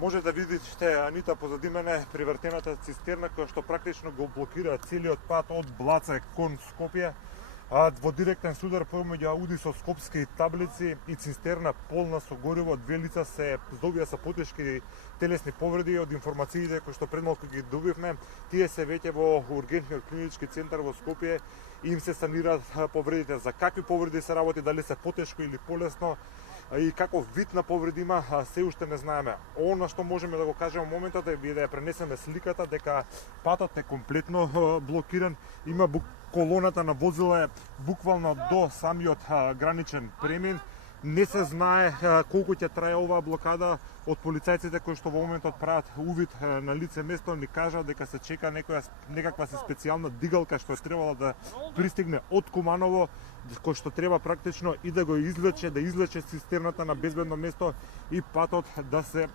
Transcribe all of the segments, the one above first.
Може да видите, Анита, позади мене привртената цистерна која што практично го блокира целиот пат од Блаце кон Скопје. Во директен судар помеѓу ауди со скопски таблици и цистерна полна со гориво. Две лица се здобија со потешки телесни повреди. Од информациите кои што пред малку ги добивме, тие се веќе во ургентниот клинички центар во Скопје и им се санираат повредите. За какви повреди се работи, дали се потешко или полесно и каков вид на повреди има, се уште не знаеме. Она што можеме да го кажеме во моментот е да ја пренесеме сликата дека патот е комплетно блокиран, има колоната на возила е буквално до самиот граничен премин. Не се знае колку ќе трае оваа блокада. Од полицајците кои што во моментот прават увид на лице место ни кажа дека се чека некаква специјална дигалка што е требала да пристигне од Куманово, кој што треба практично и да го извлече цистерната на безбедно место и патот да се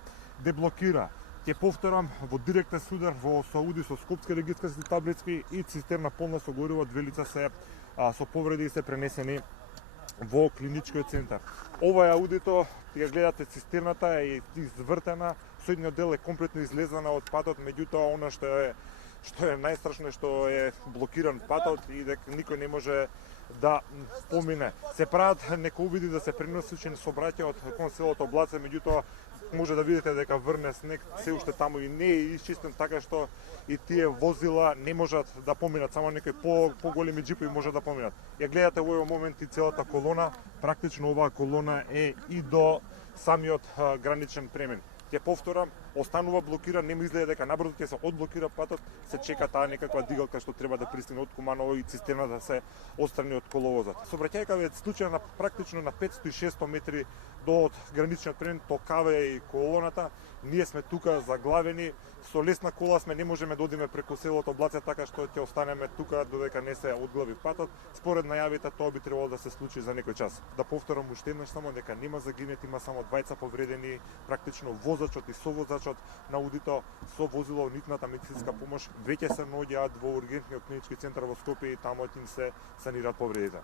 деблокира. Ќе повторам, во директен судар во Сауди со скопски регистарски таблици и цистерна полна со гориво, две лица се со повреди и се пренесени во клиничкиот центар. Ова е аудито, ја гледате, цистерната е извртена, соедниот дел е комплетно излезена од патот, меѓутоа она што е најстрашно е што е блокиран патот и дека никој не може да помине. Се прават некои обиди да се преносичен сообраќајот кон селото Блаце, меѓутоа може да видите дека врне снег се уште таму и не е исчистен, така што и тие возила не можат да поминат, само некои поголеми джипови можат да поминат. Ја гледате во овој момент и целата колона, практично оваа колона е и до самиот граничен премин. Ќе повторам, останува блокиран, нема изгледа дека набрзо ќе се одблокира патот, се чека таа некаква дигалка што треба да пристигне од Куманово и цистерна да се отстрани од коловозот. Сообраќајка е случајна практично на 500-600 метри до граничниот премин, токаве и колоната. Ние сме тука заглавени, со лесна кола сме, не можеме да одиме преку селото Блаце, така што ќе останеме тука додека не се одглави патот. Според најавите тоа би требало да се случи за некој час. Да повторам уште еднаш само дека нема загинети, има само двајца повредени, практично возачот и совозачот на аудито со возило нитната медицинска помош веќе се наоѓаат во ургентниот клинички центар во Скопје и таму им се санираат повредите.